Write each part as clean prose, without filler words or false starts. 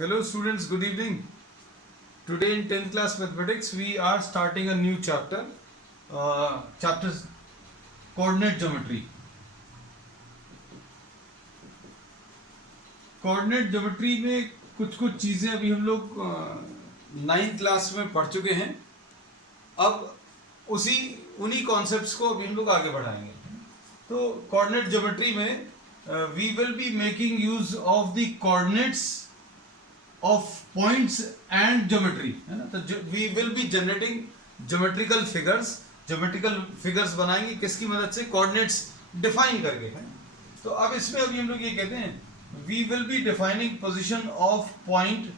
Hello students, good evening. Today in 10th class mathematics we are starting a new chapter, chapter coordinate geometry. Coordinate geometry में कुछ चीज़ें अभी हम लोग 9th class में पढ़ चुके हैं. अब उन्हीं कॉन्सेप्ट्स को अभी हम लोग आगे बढ़ाएंगे. तो कोऑर्डिनेट ज्योमेट्री में we will be making use of the coordinates of points and geometry, है ना. तो we will be generating geometrical figures बनाएंगे किसकी मदद से, कोऑर्डिनेट्स डिफाइन करके, है. तो अब इसमें अभी हम लोग ये कहते हैं we will be defining position of point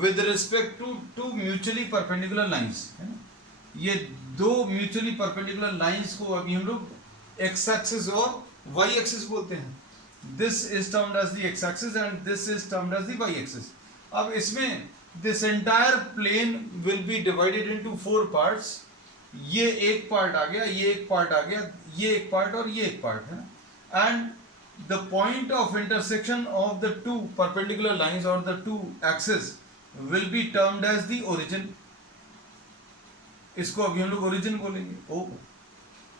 with respect to two mutually perpendicular lines, है ना. ये दो म्यूचुअली परपेंडिकुलर लाइंस को अभी हम लोग एक्स एक्सिस और वाई एक्सिस बोलते हैं. This is termed as the x axis and this is termed as the Y axis. अब इसमें this entire plane will be divided into 4 parts. ये एक पार्ट आ गया, ये एक पार्ट आ गया, ये एक पार्ट और ये एक पार्ट, है ना. And the point of intersection of the two perpendicular lines और the two axis will be termed as the origin. इसको अभी हम लोग ओरिजिन बोलेंगे, O.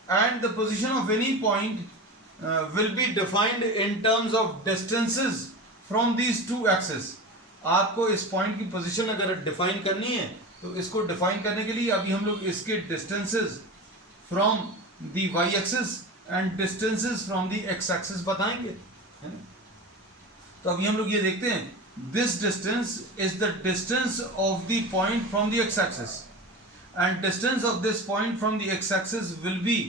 And the position of any point will be defined in terms of distances from these two axis. आपको इस point की position अगर डिफाइन करनी है तो इसको डिफाइन करने के लिए अभी हम लोग इसके distances from the Y axis and distances from the x axis बताएंगे, है ना. तो अभी हम लोग ये देखते हैं this distance is the distance of the point from the x axis and distance of this point from the x axis will be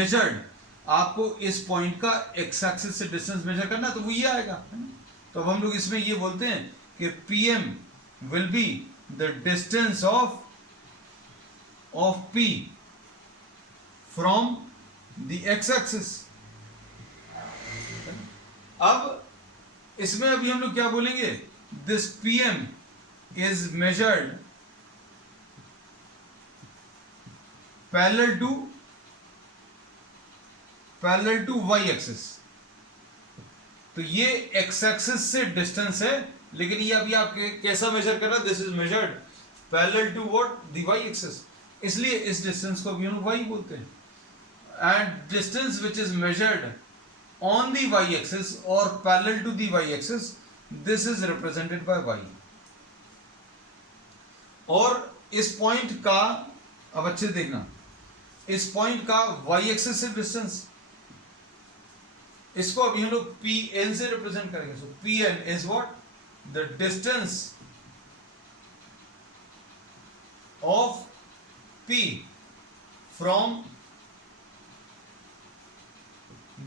measured. आपको इस पॉइंट का एक्स एक्सिस से डिस्टेंस मेजर करना तो वो ये आएगा, है ना. तो अब हम लोग इसमें ये बोलते हैं कि PM will be the distance of P from the x-axis. अब इसमें अभी हम लोग क्या बोलेंगे, this PM is measured parallel to y-axis. तो ये x-axis से डिस्टेंस है, लेकिन ये अभी आप कैसा मेजर कर रहा है, this is measured parallel to what, the Y axis. इसलिए इस डिस्टेंस को भी हम वाई बोलते हैं. And distance which is measured on the Y axis और parallel to the Y axis, this is represented by Y. और इस पॉइंट का, अब अच्छे देखना, इस पॉइंट का वाई एक्सिस से डिस्टेंस, इसको अभी हम लोग Pn से रिप्रेजेंट करेंगे. सो Pn is what, the distance of P from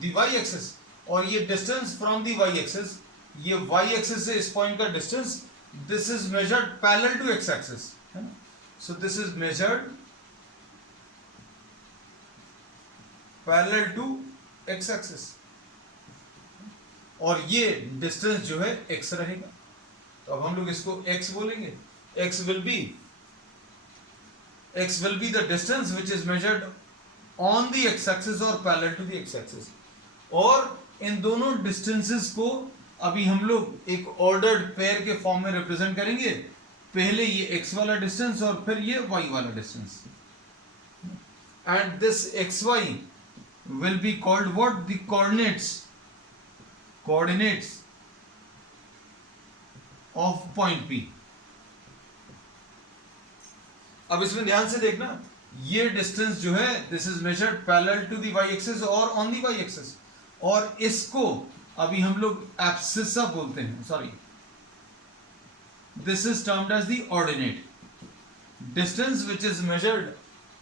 the y-axis. और ये distance from the y-axis, ये y-axis से इस पॉइंट का distance, this is measured parallel to x-axis, है ना. So this is measured parallel to x-axis और ये डिस्टेंस जो है x रहेगा. तो अब हम लोग इसको x बोलेंगे. x will be the distance which is measured on the x axis और parallel to the x axis. और इन दोनों डिस्टेंसेस को अभी हम लोग एक ऑर्डर्ड पेयर के फॉर्म में रिप्रेजेंट करेंगे. पहले ये x वाला डिस्टेंस और फिर ये y वाला distance. And this xy will be called what, the coordinates of point P. अब इसमें ध्यान से देखना, ये डिस्टेंस जो है this is measured parallel to the Y axis और ऑन द वाई एक्सिस. और इसको अभी हम लोग एब्सिसा बोलते हैं, sorry, this is termed as the ordinate. Distance which is measured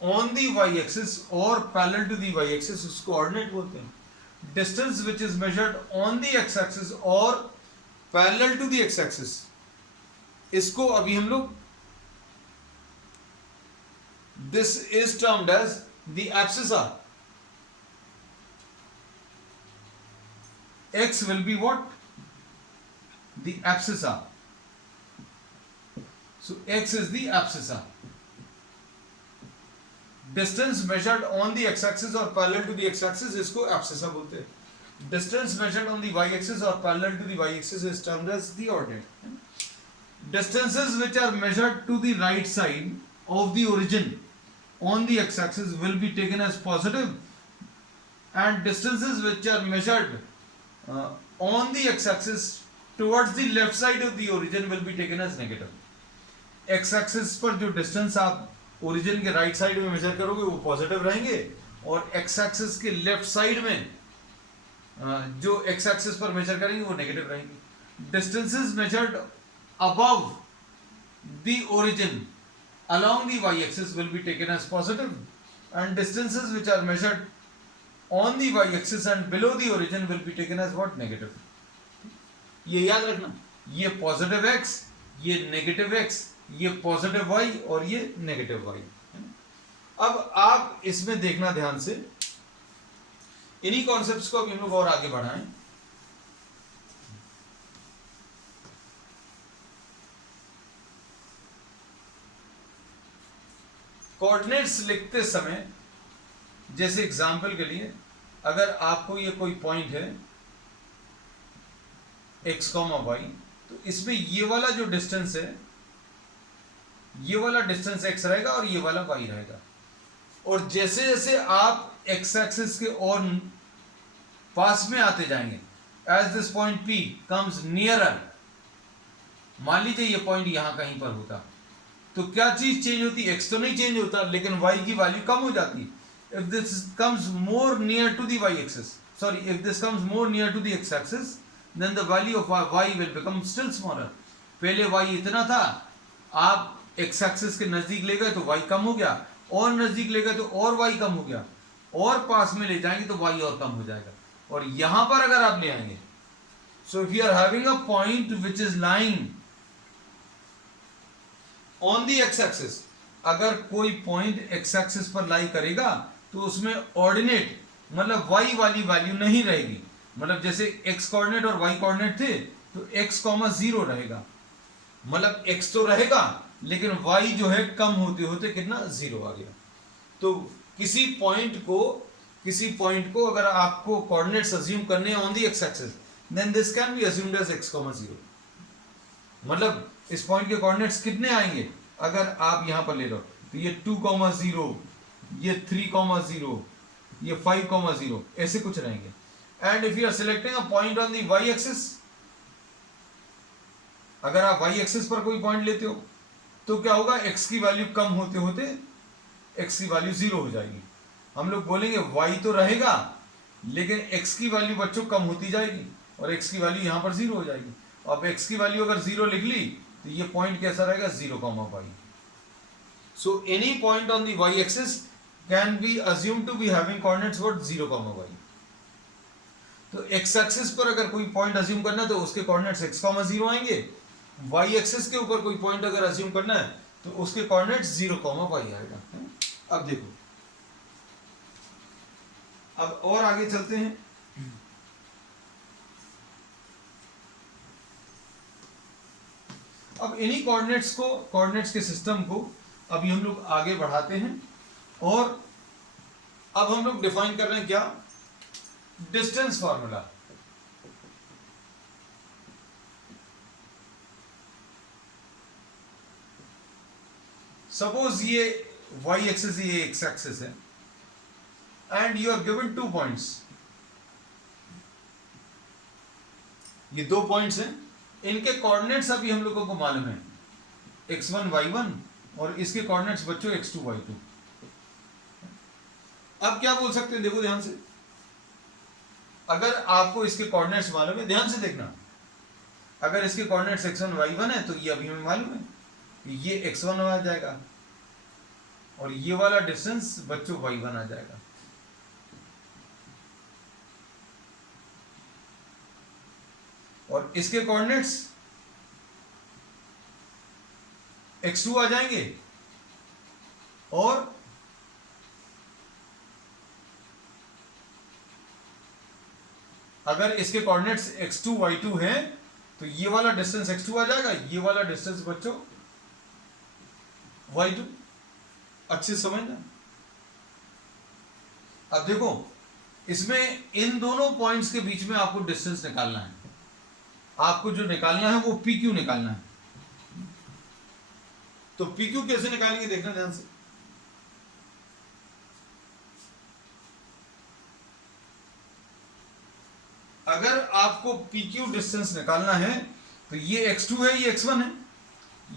on the Y axis और parallel to the Y axis, उसको ऑर्डिनेट बोलते हैं. Distance which is measured on the x axis और parallel to the x axis, इसको अभी हम लोग, this is termed as the abscissa. x will be what, the abscissa. So x is the abscissa. Distance measured on the x axis और parallel to the x axis, इसको abscissa बोलते हैं. Distance measured on the Y axis और parallel to the Y axis is termed as the ordinate. distances which are measured to the right side of the origin on the x-axis will be taken as positive, and distances which are measured on the x-axis towards the left side of the origin will be taken as negative. x-axis पर जो distance आप origin के right side में measure करोगे वो positive रहेंगे, और x-axis के left side में जो x-axis पर measure करेंगे वो negative रहेंगे. Distances measured above the origin along the y-axis will be taken as positive, and distances which are measured on the y-axis and below the origin will be taken as what? Negative. ये याद रखना, ये positive x, ये negative x, ये positive y और ये negative y. अब आप इसमें देखना ध्यान से, इन्हीं कॉन्सेप्ट्स को अब हम लोग और आगे बढ़ाएं. कोऑर्डिनेट्स लिखते समय, जैसे एग्जांपल के लिए अगर आपको ये कोई पॉइंट है x, y, तो इसमें ये वाला जो डिस्टेंस है, ये वाला डिस्टेंस x रहेगा और ये वाला y रहेगा. और जैसे जैसे आप x एक्सिस के और पास में आते जाएंगे, as this point P comes nearer, मान लीजिए ये पॉइंट यहां कहीं पर होता, तो क्या चीज चेंज होती? x तो नहीं चेंज होता, लेकिन y की वैल्यू कम हो जाती. If this comes more near to the y-axis, sorry, if this comes more near to the x-axis, then the value of y will become still smaller. पहले y इतना था, आप x-axis के नजदीक ले गए तो y कम हो गया, और नजदीक ले गए तो और y कम हो गया, और पास में ले जाएंगे तो y और कम हो जाएगा. और यहां पर अगर आप ले आएंगे, so if you are having a point which is lying on the x-axis, अगर कोई पॉइंट x-axis पर लाई करेगा तो उसमें ऑर्डिनेट मतलब y वाली वैल्यू नहीं रहेगी. मतलब जैसे x कोऑर्डिनेट और y कोऑर्डिनेट थे तो x, 0 रहेगा, मतलब x तो रहेगा लेकिन y जो है कम होते होते कितना? 0 आ गया. तो किसी पॉइंट को अगर आपको कोऑर्डिनेट्स अज्यूम करने on the x axis, then this can be assumed as x, 0. मतलब इस पॉइंट के कोऑर्डिनेट्स कितने आएंगे? अगर आप यहां पर ले लो तो ये 2, 0, ये 3, 0, ये 5, 0, ऐसे कुछ रहेंगे. And if you are selecting a point on the y axis, अगर आप y एक्सिस पर कोई पॉइंट लेते हो तो क्या होगा? x की वैल्यू कम होते होते x की वैल्यू 0 हो जाएगी. हम लोग बोलेंगे y तो रहेगा लेकिन x की वैल्यू बच्चों कम होती जाएगी और x की वैल्यू यहां पर 0 हो जाएगी. अब x की वैल्यू अगर 0 लिख ली तो ये पॉइंट कैसा रहेगा? 0, y. So any point on the y axis can be assumed to be having coordinates what? 0, y. तो x एक्सिस पर अगर कोई पॉइंट अज्यूम करना है तो उसके कोऑर्डिनेट्स x, 0 आएंगे. y एक्सिस के ऊपर कोई पॉइंट अगर अज्यूम करना है तो उसके कोऑर्डिनेट्स 0, y आएगा. अब देखो, अब और आगे चलते हैं. अब इन्हीं कोऑर्डिनेट्स के सिस्टम को अभी हम लोग आगे बढ़ाते हैं, और अब हम लोग डिफाइन कर रहे हैं क्या? Distance formula. सपोज ये y एक्सिस, ये x एक्सिस है, and you are given 2 points. ये 2 पॉइंट्स हैं, इनके कोऑर्डिनेट्स अभी हम लोगों को मालूम है, x1, y1, और इसके कोऑर्डिनेट्स बच्चों x2, y2. अब क्या बोल सकते हैं? देखो ध्यान से, अगर आपको इसके कोऑर्डिनेट्स मालूम है, ध्यान से देखना, अगर इसके कोऑर्डिनेट्स x1, y1 है तो ये अभी हमें मालूम है कि ये x1 आ जाएगा और ये वाला डिस्टेंस बच्चों y1 आ जाएगा. और इसके कोऑर्डिनेट्स x2 आ जाएंगे, और अगर इसके कोऑर्डिनेट्स x2, y2 हैं तो ये वाला डिस्टेंस x2 आ जाएगा, ये वाला डिस्टेंस बच्चों y2. अच्छे समझना. अब देखो, इसमें इन दोनों पॉइंट्स के बीच में आपको डिस्टेंस निकालना है. आपको जो निकालना है वो PQ निकालना है. तो PQ कैसे निकालेंगे देखना ध्यान से। अगर आपको PQ डिस्टेंस निकालना है तो ये x2 है, ये x1 है।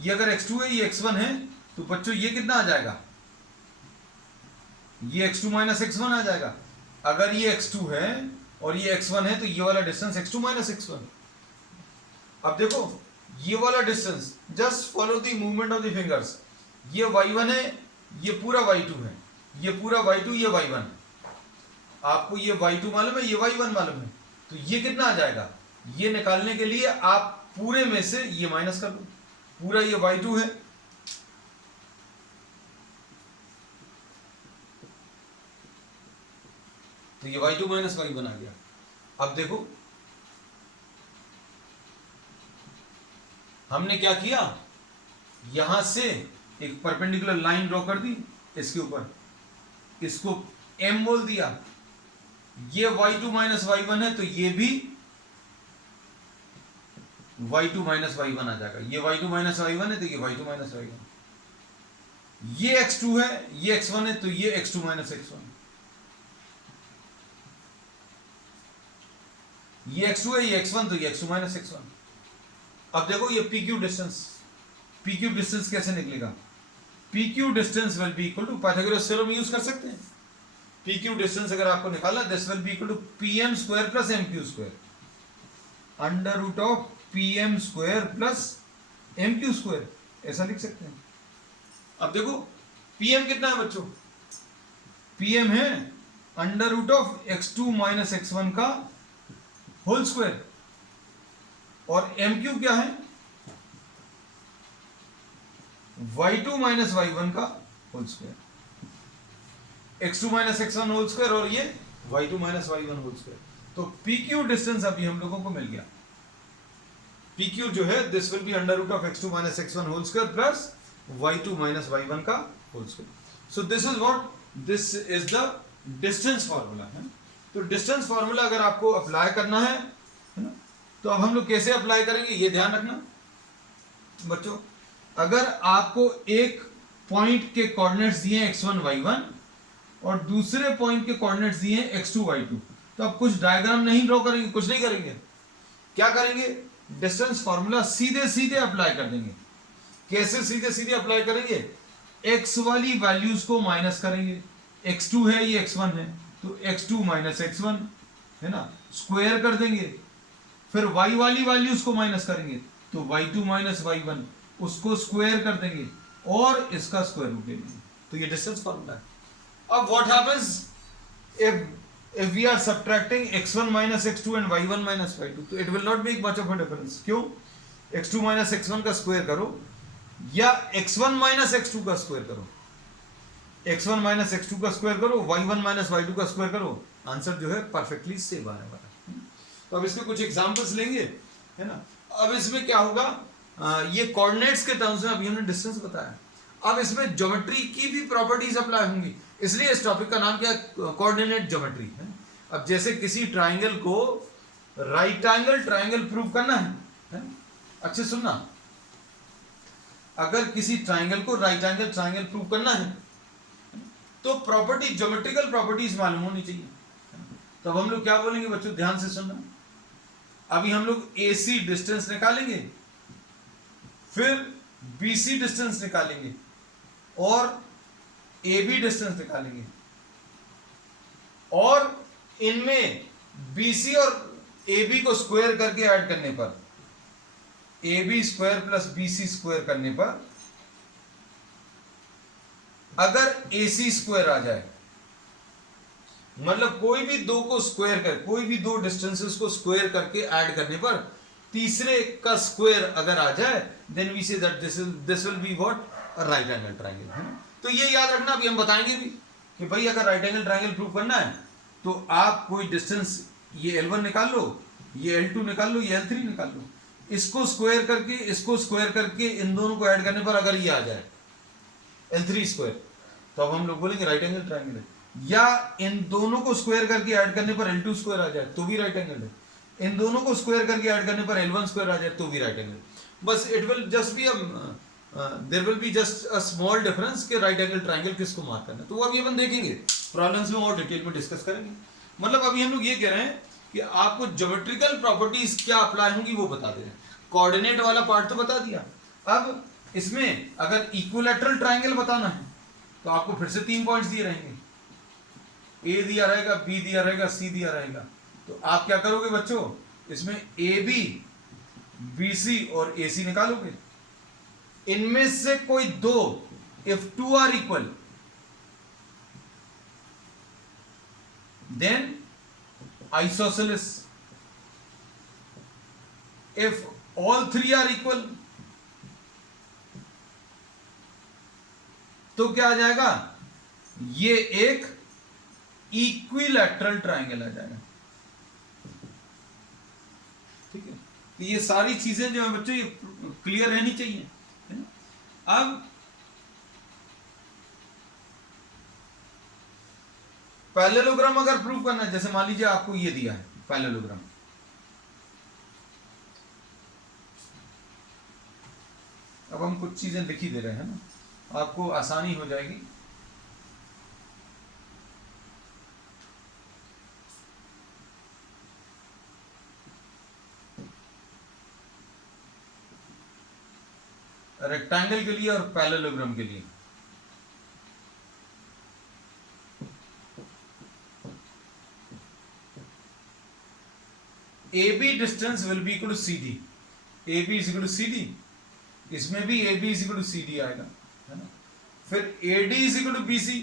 ये अगर x2 है, ये x1 है, तो बच्चों ये कितना आ जाएगा, ये x2 माइनस x1 आ जाएगा। अगर ये x2 है और ये x1 है तो ये वाला डिस्टेंस x2 माइनस x1। अब देखो ये वाला distance, just follow the movement of the fingers. ये y1 है, ये पूरा y2 है, ये पूरा y2, ये y1। आपको ये y2 मालूम है, ये y1 मालूम है, तो ये कितना आ जाएगा। ये निकालने के लिए आप पूरे में से ये माइनस कर लो। पूरा ये y2 है, तो ये y2 माइनस y1 आ गया। अब देखो हमने क्या किया, यहां से एक परपेंडिकुलर लाइन ड्रॉ कर दी इसके ऊपर, इसको m बोल दिया। ये y2 माइनस y1 है, तो ये भी y2 माइनस y1 आ जाएगा। ये y2 माइनस y1 है, तो ये y2 माइनस y1। ये x2 है, ये x1 है, तो ये x2 माइनस x1। ये x2 है, ये x1, तो ये x2 माइनस x1। अब देखो ये PQ डिस्टेंस कैसे निकलेगा। PQ distance will be equal to, Pythagoras theorem use कर सकते हैं। PQ डिस्टेंस अगर आपको निकालना, this will be equal to PM square plus MQ square, under root of PM square plus MQ square, ऐसा लिख सकते हैं। अब देखो PM कितना है बच्चों, PM है under root of x2 minus x1 का होल स्क्वायर, और MQ क्या है, y2 माइनस y1 का whole square. x2 minus x1 whole square और ये y2 minus y1 whole square. तो PQ डिस्टेंस अभी हम लोगों को मिल गया। PQ जो है this will be under root of x2 minus x1 whole square plus y2 minus y1 का whole square. So this is what, this is the distance formula है। तो डिस्टेंस फार्मूला अगर आपको अप्लाई करना है ना, तो अब हम लोग कैसे अप्लाई करेंगे ये ध्यान रखना बच्चों। अगर आपको एक पॉइंट के कोऑर्डिनेट्स दिए हैं x1 y1 और दूसरे पॉइंट के कोऑर्डिनेट्स दिए हैं x2 y2, तो आप कुछ डायग्राम नहीं ड्रॉ करेंगे, कुछ नहीं करेंगे। क्या करेंगे, डिस्टेंस फार्मूला सीधे सीधे अप्लाई कर देंगे। कैसे सीधे सीधे अप्लाई करेंगे, x वाली वैल्यूज को माइनस करेंगे। x2 है, ये x1 है, तो x2 माइनस x1 है ना, स्क्वायर कर देंगे। फिर y वाली वैल्यूज को माइनस करेंगे, तो y2 माइनस y1 उसको स्क्वायर कर देंगे और इसका स्क्वायर रूट ले लेंगे। तो ये डिस्टेंस फार्मूला है। अब what happens if we are subtracting x1 minus x2 and y1 minus y2, तो it will not make much of a difference। क्यों, x2 minus x1 का स्क्वायर करो या x1 minus x2 का स्क्वायर करो, x1 minus x2 का square करो, y1 minus y2 का स्क्वायर करो, आंसर जो है परफेक्टली सेम आने वाला है। तो अब इसके कुछ एग्जांपल्स लेंगे, है ना। अब इसमें क्या होगा, ये कोऑर्डिनेट्स के टर्म्स में अभी हमने डिस्टेंस बताया। अब इसमें ज्योमेट्री की भी प्रॉपर्टीज अप्लाई होंगी, इसलिए इस टॉपिक का नाम क्या है, कोऑर्डिनेट ज्योमेट्री है। अब जैसे किसी ट्राइंगल को राइट एंगल ट्राइंगल प्रूव करना है? अच्छे सुनना, अगर किसी ट्राइंगल को राइट एंगल ट्राइंगल प्रूव करना है तो प्रॉपर्टी, ज्योमेट्रिकल प्रॉपर्टीज मालूम होनी चाहिए। तो अब हम लोग क्या बोलेंगे बच्चों, ध्यान से सुनना। अभी हम लोग AC डिस्टेंस निकालेंगे, फिर BC डिस्टेंस निकालेंगे और AB डिस्टेंस निकालेंगे, और इनमें BC और AB को स्क्वायर करके ऐड करने पर, AB square plus BC square करने पर अगर AC स्क्वायर आ जाए, मतलब कोई भी दो को स्क्वायर कर, कोई भी दो डिस्टेंसेस को स्क्वायर करके ऐड करने पर तीसरे का स्क्वायर अगर आ जाए, then we say that this will be what, a right angle triangle, है ना। तो ये याद रखना, अभी हम बताएंगे भी कि भाई अगर राइट एंगल ट्रायंगल प्रूव करना है तो आप कोई डिस्टेंस, ये L1 निकाल लो, ये L2 निकाल लो, ये L3 निकाल लो, इसको स्क्वायर करके, इसको स्क्वायर करके इन दोनों को ऐड करने पर अगर ये आ जाए L3 स्क्वायर, तो अब हम लोग बोलेंगे राइट एंगल ट्रायंगल है। या इन दोनों को स्क्वायर करके ऐड करने पर L2 स्क्वायर आ जाए तो भी राइट एंगल है। इन दोनों को स्क्वायर करके ऐड करने पर L1 स्क्वायर आ जाए तो भी राइट एंगल। बस it will just be there will be just a small difference कि राइट एंगल ट्राइंगल किसको मार्क करना है, तो वो अभी अपन देखेंगे, प्रॉब्लम्स में और डिटेल में डिस्कस करेंगे। मतलब अभी हम लोग ये कह रहे हैं कि आपको ज्योमेट्रिकल प्रॉपर्टीज क्या अप्लाई होंगी वो बता दे रहे हैं। कोऑर्डिनेट वाला पार्ट तो बता दिया, अब इसमें अगर इक्विलैटरल ट्राइंगल बताना है तो आपको फिर से 3 पॉइंट्स दिए रहेंगे, ए दिया रहेगा, बी दिया रहेगा, सी दिया रहेगा। तो आप क्या करोगे बच्चों, इसमें ए बी, बी सी और ए सी निकालोगे। इनमें से कोई दो, if two are equal then isosceles, if all three are equal तो क्या आ जाएगा, ये एक इक्विलैटरल ट्राइंगल आ जाएगा। ठीक है, तो ये सारी चीजें जो है बच्चों ये क्लियर रहनी चाहिए, है ना। अब पैरेललोग्राम अगर प्रूव करना है, जैसे मान लीजिए आपको ये दिया है पैरेललोग्राम, अब हम कुछ चीजें लिख ही दे रहे हैं ना, आपको आसानी हो जाएगी। रेक्टेंगल के लिए और पैरेललोग्राम के लिए A B distance will be equal to C D, A B is equal to C D, इसमें भी A B is equal to C D आएगा, है ना। फिर A D is equal to B C,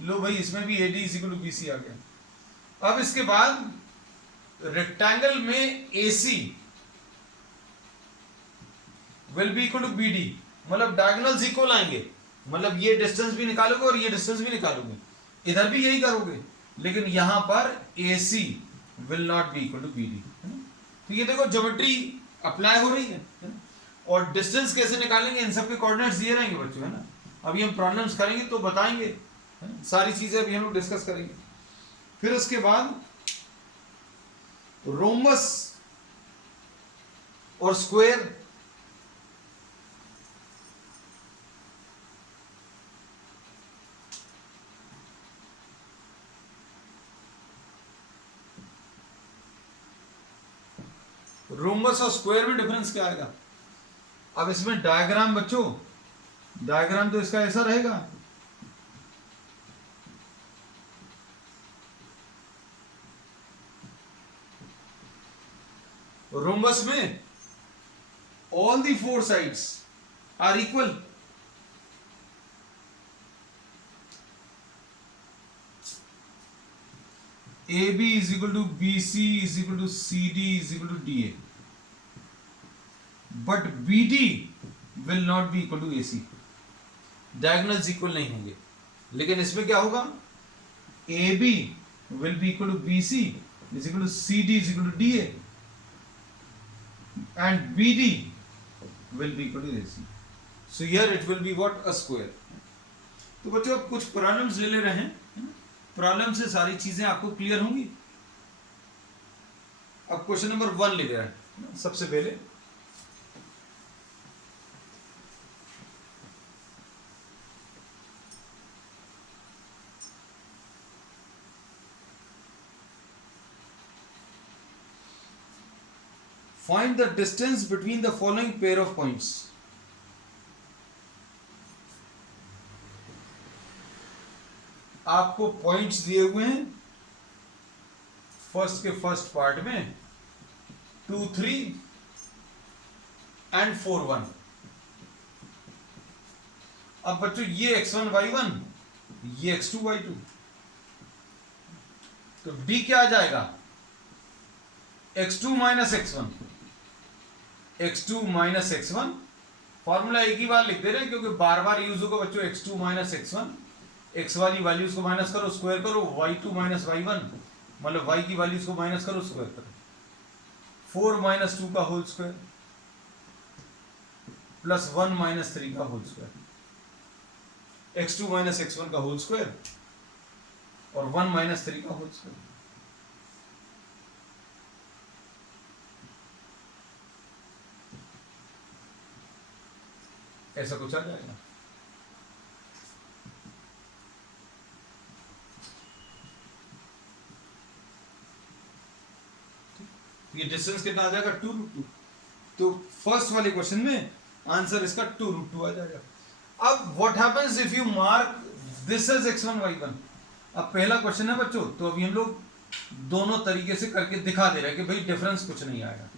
लो भाई इसमें भी A D is equal to B C आ गया। अब इसके बाद रेक्टेंगल में A C will be equal to B D, मतलब डायगोनल्स इक्वल आएंगे, मतलब ये डिस्टेंस भी निकालोगे और ये डिस्टेंस भी निकालोगे, इधर भी यही करोगे, लेकिन यहां पर A C will not be equal to B D. तो ये देखो ज्योमेट्री अप्लाई हो रही है ना? और डिस्टेंस कैसे निकालेंगे, इन सब के कोऑर्डिनेट्स दिए रहेंगे बच्चों, है ना। अभी हम प्रॉब्लम्स करेंगे तो बताएंगे, है ना? सारी चीजें अभी हम लोग डिस्कस करेंगे। फिर उसके बाद रोम्बस और स्क्वायर, रोम्बस और स्क्वायर में डिफरेंस क्या आएगा। अब इसमें डायग्राम बच्चों, डायग्राम तो इसका ऐसा रहेगा, रोम्बस में all the four sides are equal, A B is equal to B C is equal to C D is equal to D A, but B D will not be equal to A C, diagonals equal नहीं होंगे। लेकिन इसमें क्या होगा, A B will be equal to B C is equal to C D is equal to D A and B D will be equal to A C. So here it will be what, a square. तो बच्चों अब कुछ problems ले रहे हैं, problem से सारी चीजें आपको क्लियर होंगी। अब क्वेश्चन नंबर 1 ले रहे हैं सबसे पहले, find the distance between the following pair of points। आपको पॉइंट्स दिए हुए हैं फर्स्ट के फर्स्ट पार्ट में 2 3 एंड 4 1। अब बच्चों ये x1 y1, ये x2 y2, तो d क्या आ जाएगा, x2 minus x1, x2 minus x1। Formula एक ही बार लिख दे रहे हैं क्योंकि बार बार यूज होगा बच्चों, x2 माइनस x1, x वाली वैल्यूज को माइनस करो, स्क्वायर करो, y2 माइनस y1, मतलब y की वैल्यूज को माइनस करो, स्क्वायर करो, 4 माइनस 2 का होल स्क्वायर प्लस 1 माइनस 3 का whole square, x2 minus x1 का होल स्क्वायर और 1 माइनस 3 का होल स्क्वायर। ऐसा कुछ आ जाएगा। ये डिस्टेंस कितना आ जाएगा 2√2। तो फर्स्ट वाले क्वेश्चन में आंसर इसका 2√2 आ जाएगा। अब what happens if you mark this is x1 y1। अब पहला क्वेश्चन है बच्चों, तो अभी हम लोग दोनों तरीके से करके दिखा दे रहे हैं कि भाई डिफरेंस कुछ नहीं आएगा।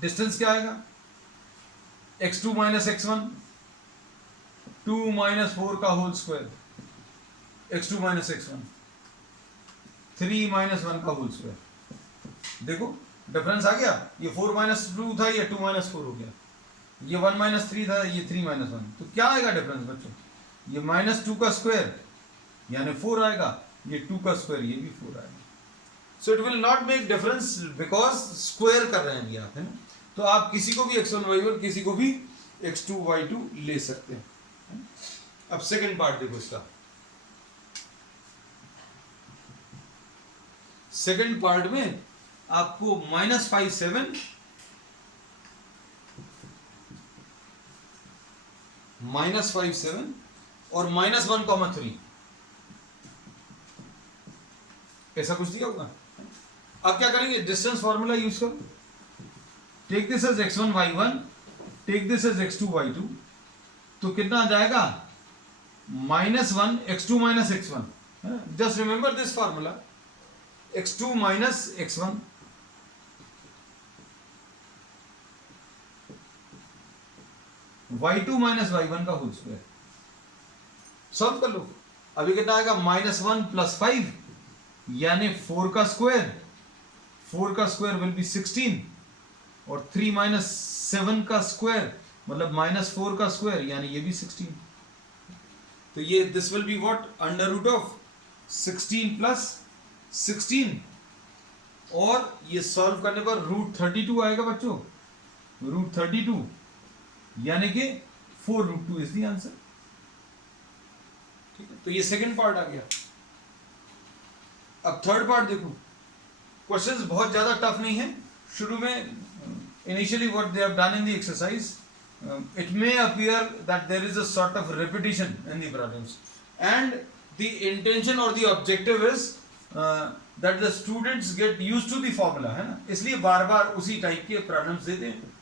डिस्टेंस क्या आएगा, x2 माइनस x1, 2 माइनस 4 का whole square, x2 minus x1, 3 minus 1 का होल स्क्वायर। देखो डिफरेंस आ गया, ये 4 माइनस 2 था, ये 2 माइनस 4 हो गया, ये 1 माइनस 3 था, ये 3 माइनस 1। तो क्या आएगा डिफरेंस बच्चों, ये -2 का स्क्वायर यानी 4 आएगा, ये 2 का स्क्वायर ये भी 4 आएगा। So it will not make difference because square कर रहे हैं अभी आप, है ना। तो आप किसी को भी x1 y1, किसी को भी x2 y2 ले सकते हैं। अब सेकंड पार्ट देखो इसका। सेकंड पार्ट में आपको -5 7 और -1,3 ऐसा कुछ दिया होगा। अब क्या करेंगे, डिस्टेंस फॉर्मूला यूज करो। Take this as x1 y1, take this as x2 y2। तो कितना आ जाएगा, -1 x2 माइनस x1, है ना। Just remember this formula, x2 minus x1 y2 minus y1 का होल स्क्वायर। सॉल्व कर लो। अभी कितना आएगा, -1 + 5 यानी 4 का स्क्वायर, 4 का स्क्वायर विल बी 16, और 3 माइनस 7 का स्क्वायर मतलब -4 का स्क्वायर यानी ये भी 16। तो ये दिस विल बी व्हाट, √16 + 16, और ये सॉल्व करने पर √32 आएगा बच्चों, √32 यानी कि 4√2 इज द आंसर। ठीक है, तो ये सेकंड पार्ट आ गया। अब थर्ड पार्ट देखो। क्वेश्चंस बहुत ज्यादा टफ नहीं है। शुरू में initially what they have done in the exercise, it may appear that there is a sort of repetition in the problems, and the intention or the objective is that the students get used to the formula, है ना। इसलिए बार बार उसी type के problems देते हैं,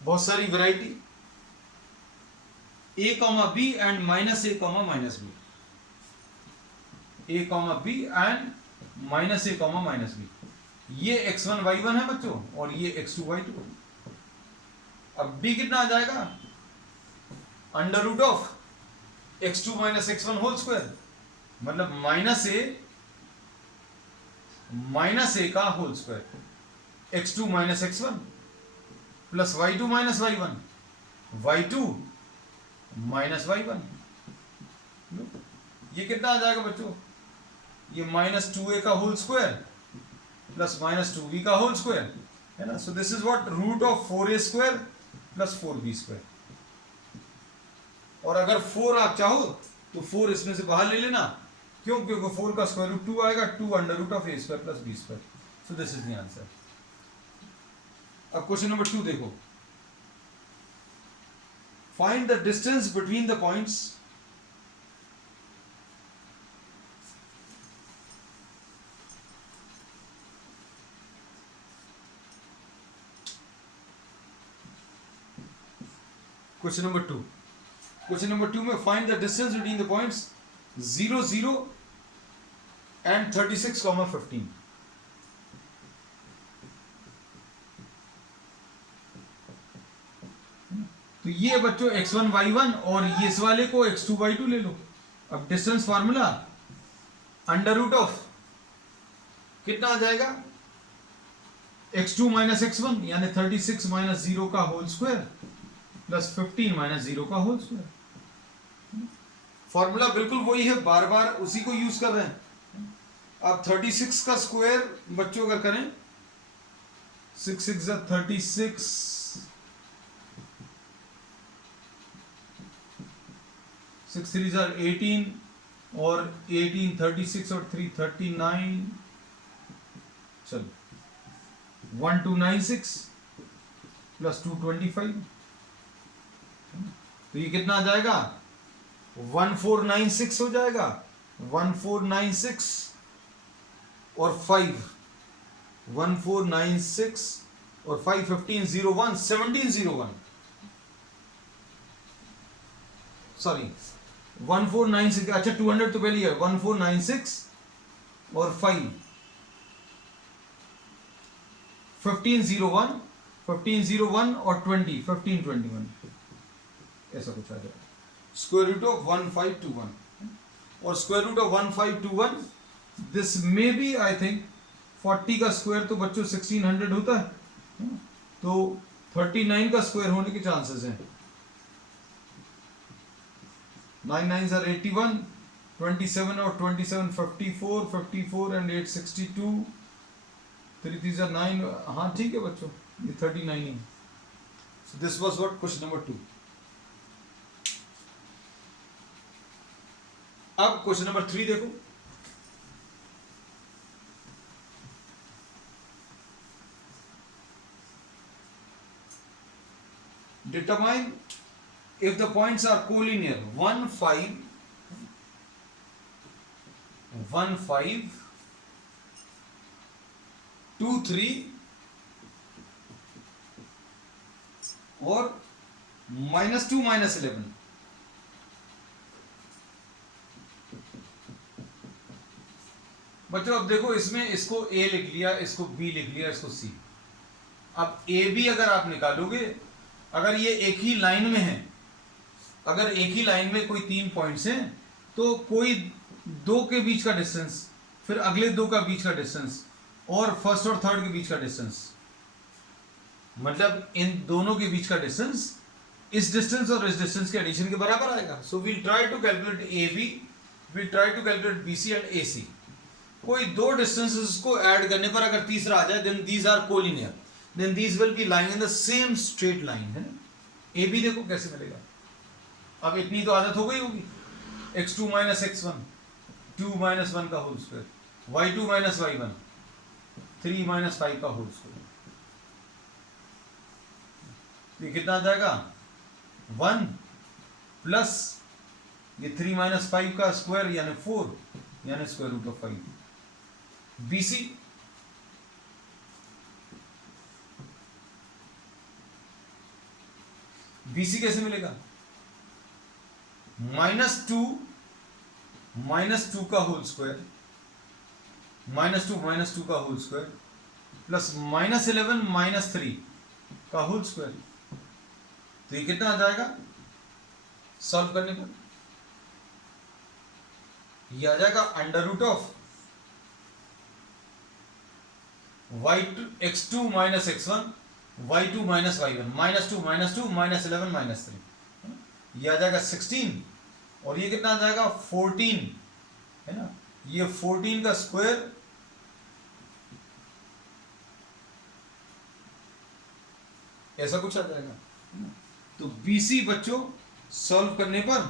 बहुत सारी variety, a, b and -a, -b, a, b and -a, -b। ये x1 y1 है बच्चों, और ये x2 y2। अब b कितना आ जाएगा, √x2 minus x1 whole square, मतलब -a का whole square, x2 minus x1 plus y2 minus y1, y2 minus y1। ये कितना आ जाएगा बच्चों, ये -2a का होल स्क्वायर प्लस -2b का होल स्क्वायर, है ना। सो this is what, √4a² plus 4b²। और अगर 4 आप चाहो तो 4 इसमें से बाहर ले लेना, क्यों, क्योंकि 4 का स्क्वायर रूट 2 आएगा, 2 √a² plus b²। So this is the answer. अब क्वेश्चन नंबर 2 देखो। Find the distance between the points Question number 2. Question number 2 में find the distance between the points 0, 0 and 36, 15. तो ये बच्चों x1 y1 और ये इस वाले को x2 y2 ले लो। अब डिस्टेंस फार्मूला √ कितना आ जाएगा, x2 माइनस x1 यानी 36 माइनस 0 का होल स्क्वायर प्लस 15 माइनस 0 का होल स्क्वायर। फॉर्मूला बिल्कुल वही है, बार बार उसी को यूज कर रहे हैं। अब 36 का स्क्वायर बच्चों अगर करें, 6 6 36, 6 3 18, और 18 36 और 3 39। चलो 1296 प्लस 225, तो ये कितना आ जाएगा 1496 हो जाएगा, 1496 और 5, 1496 और 5 1501 1701, सॉरी 1496, अच्छा 200 तो पहले है, 1496 और 5 1501, 1501 और 20 1521, ऐसा कुछ आ जाएगा, स्क्वायर रूट ऑफ 1521, और square root of 1521 this may be I think 40 का स्क्वायर तो बच्चों 1600 होता है, तो 39 का स्क्वायर होने के चांसेस हैं, 9 9s are 81, 27 और 27 54, 54 and 8 62, 3 3s are 9, हाँ ठीक है बच्चों, ये 39 ही। So this was what question number 2. अब क्वेश्चन नंबर 3 देखो, determine if the points are collinear 1 5 1 5 2 3 और -2 -11, बच्चों अब देखो इसमें इसको A लिख लिया, इसको B लिख लिया, इसको C, अब ए बी अगर आप निकालोगे, अगर ये एक ही लाइन में है, अगर एक ही लाइन में कोई 3 पॉइंट्स हैं, तो कोई 2 के बीच का डिस्टेंस, फिर अगले 2 का बीच का डिस्टेंस, और फर्स्ट और थर्ड के बीच का डिस्टेंस, मतलब इन दोनों के बीच का डिस्टेंस इस डिस्टेंस और इस डिस्टेंस के एडिशन के बराबर आएगा। So we'll try to calculate A B, we'll try to calculate B C and A C. कोई 2 डिस्टेंसेस को ऐड करने पर अगर तीसरा आ जाए, then these are collinear, then these will be lying in the same straight line, है ना। ए बी देखो कैसे मिलेगा, अब इतनी तो आदत हो गई होगी, x2 माइनस x1 2 माइनस 1 का whole square, y2 minus y1 3 minus 5 का होल स्क्वायर, ये कितना आ जाएगा 1 प्लस ये 3 माइनस 5 का स्क्वायर यानी 4, यानी square root of 5। BC BC कैसे मिलेगा, -2 का होल स्क्वायर, -2 का होल स्क्वायर प्लस -11 -3 का होल स्क्वायर, तो ये कितना आ जाएगा सॉल्व करने पर, ये आ जाएगा under root of x2 minus x1 y2 minus y1 -2 -11 -3, ये आ जाएगा 16, और ये कितना आ जाएगा 14, है ना, ये 14 का स्क्वायर ऐसा कुछ आ जाएगा। तो BC बच्चों सॉल्व करने पर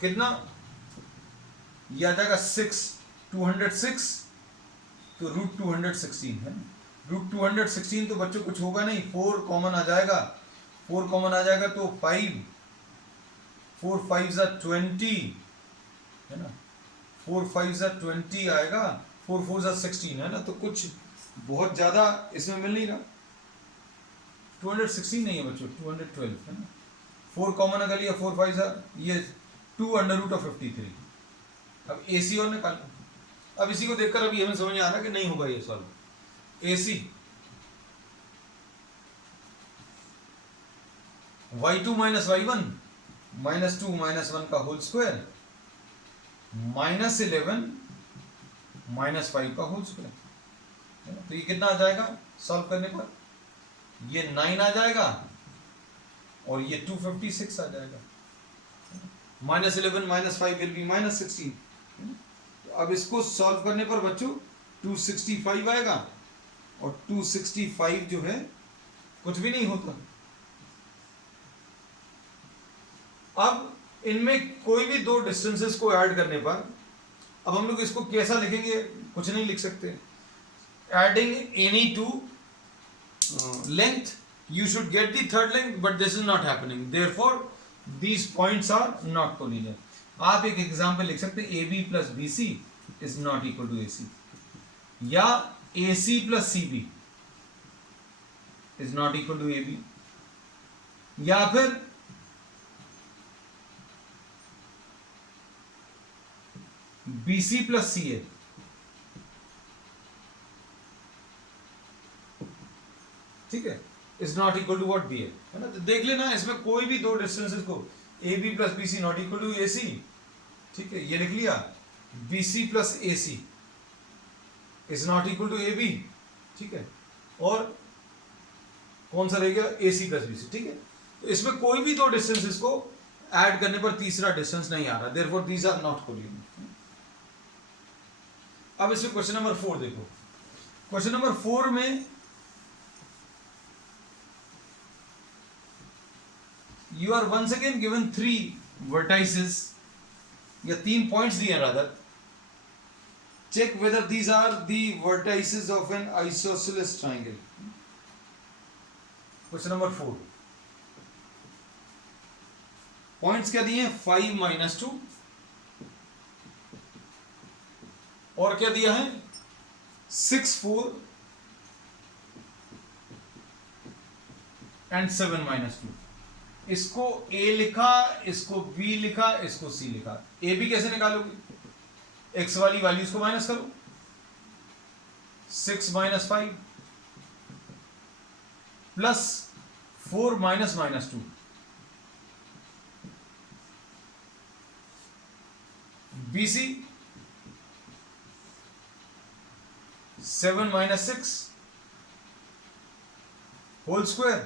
कितना, ये आ जाएगा 6 206, तो रूट 216 है, रूट 216, तो बच्चों कुछ होगा नहीं, 4 कॉमन आ जाएगा, 4 कॉमन आ जाएगा तो 5 4 5 20, है ना, 4 5 20 आएगा, 4 4 16, है ना, तो कुछ बहुत ज्यादा इसमें मिल नहीं रहा, 216 नहीं है बच्चों, 212 है ना, 4 कॉमन अगर लिया 4 5 ये 2 अंडर रूट ऑफ 53। अब AC और निकाल, अब इसी को देखकर अभी हमें समझ में आ रहा कि नहीं होगा ये solve. AC y2 minus y1 -2 -1 का होल स्क्वायर -11 -5 का होल स्क्वायर, तो ये कितना आ जाएगा सॉल्व करने पर, ये 9 आ जाएगा और ये 256 आ जाएगा, -11 -5 विल बी -16। तो अब इसको सॉल्व करने पर बच्चों 265 आएगा, और 265 जो है कुछ भी नहीं होता। अब इनमें कोई भी 2 डिस्टेंसेस को ऐड करने पर, अब हम लोग इसको कैसा लिखेंगे, कुछ नहीं लिख सकते, adding any 2 length, you should get the third length, but this is not happening. Therefore, these points are not collinear. आप एक एग्जाम्पल लिख सकते हैं AB plus BC is not equal to AC, या AC plus CB is not equal to AB, या फिर BC plus CA ठीक है, is not equal to what B है ना। तो देख लेना इसमें कोई भी दो डिस्टेंसेस को A B plus B C not equal to A C, ठीक है, ये लिख लिया। B C plus A C is not equal to A B, ठीक है, और कौन सा रह गया ए सी प्लस बी सी, ठीक है। तो इसमें कोई भी दो डिस्टेंसेस को ऐड करने पर तीसरा डिस्टेंस नहीं आ रहा, therefore these are not collinear. अब इसमें क्वेश्चन नंबर 4 देखो। क्वेश्चन नंबर 4 में you are once again given 3 vertices या 3 points दिए हैं rather. Check whether these are the vertices of an isosceles triangle. Question number 4. Points क्या दिए हैं 5 minus 2 और क्या दिया है 6 4 and 7 minus 2. इसको A लिखा, इसको B लिखा, इसको C लिखा। A B कैसे निकालोगे? X वाली वैल्यूज को माइनस करो, 6 minus 5 plus 4 minus minus 2, BC 7 minus 6 whole square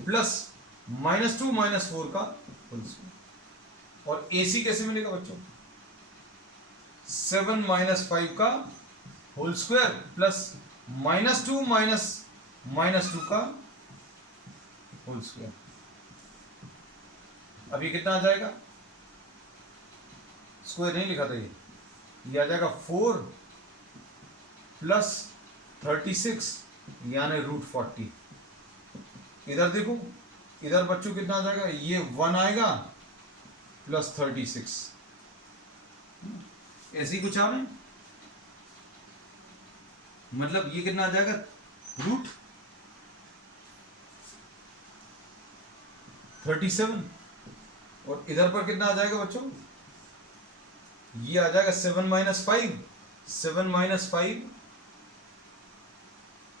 plus minus 2 minus 4 का होल स्क्वायर। और AC कैसे मिलेगा बच्चों? 7 माइनस 5 का whole square plus minus 2 minus 2 का होल स्क्वायर। अब ये कितना आ जाएगा? स्क्वायर नहीं लिखा था ये आ जाएगा 4 प्लस 36 यानी √40। इधर देखो, इधर बच्चों कितना आ जाएगा? ये 1 आएगा प्लस 36, ऐसे ही कुछ आ रहा है, मतलब ये कितना आ जाएगा √37। और इधर पर कितना आ जाएगा बच्चों? ये आ जाएगा 7 माइनस 5, 7 माइनस 5,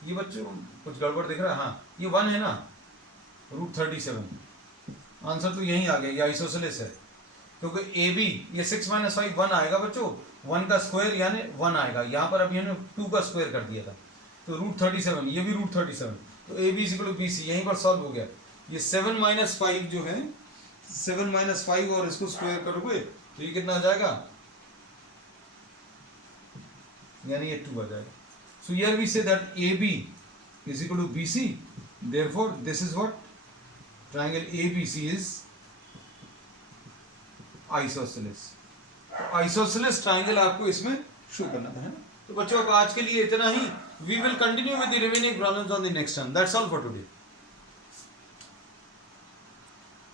ये बच्चों कुछ गड़बड़ दिख रहा है, हाँ ये 1 है ना, √37। आंसर तो यही आ गया, ये आइसोसेलेस है, क्योंकि ए बी ये 6 माइनस 5 1 आएगा बच्चों, 1 का स्क्वायर यानी 1 आएगा, यहाँ पर अभी हमने 2 का स्क्वायर कर दिया था, तो √37 ये भी √37, तो A B equal to B C यहीं पर सॉल्व हो गया। ये 7 माइनस 5 जो है 7 माइनस 5 और इसको स्क्वायर करोगे तो ये कितना आ जाएगा, यानी ये 2 आ जाएगा। So here we say that A B is equal to B C, therefore this is what triangle ABC is isosceles। isosceles triangle आपको इसमें शो करना था, है ना। तो बच्चों अब आज के लिए इतना ही। We will continue with the remaining problems on the next term. That's all for today.